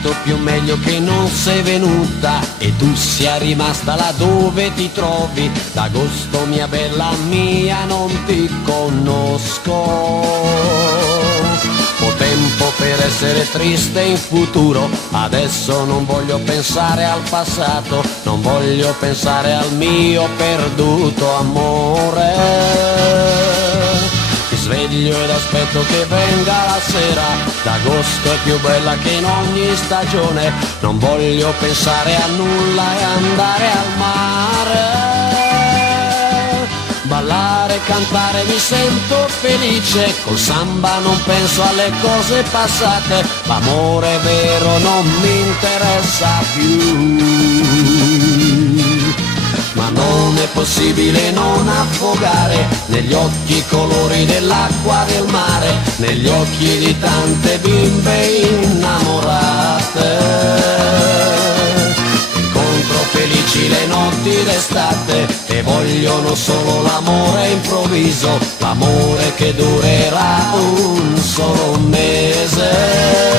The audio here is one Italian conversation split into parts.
tanto più meglio che non sei venuta e tu sia rimasta là dove ti trovi. D'agosto mia bella mia non ti conosco. Ho tempo per essere triste in futuro, adesso non voglio pensare al passato, non voglio pensare al mio perduto amore. Mi sveglio ed aspetto che venga la sera, d'agosto è più bella che in ogni stagione, non voglio pensare a nulla e andare al mare. Ballare, cantare mi sento felice, col samba non penso alle cose passate, l'amore vero non mi interessa più. Ma non è possibile non affogare negli occhi i colori dell'acqua del mare, negli occhi di tante bimbe innamorate. Incontro felici le notti d'estate e vogliono solo l'amore improvviso, l'amore che durerà un solo mese.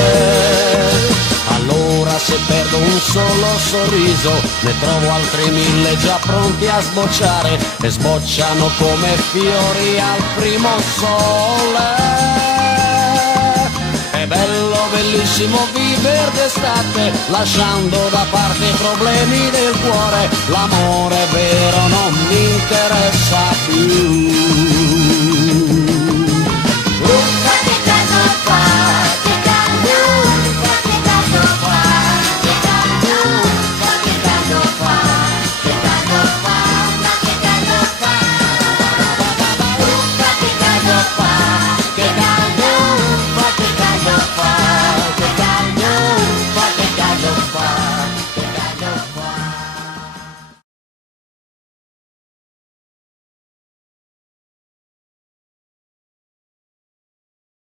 Allora se perdo un solo sorriso ne trovo altri 1000 già pronti a sbocciare e sbocciano come fiori al primo sole. È bello, bellissimo viver d'estate, lasciando da parte i problemi del cuore, l'amore vero non mi interessa più.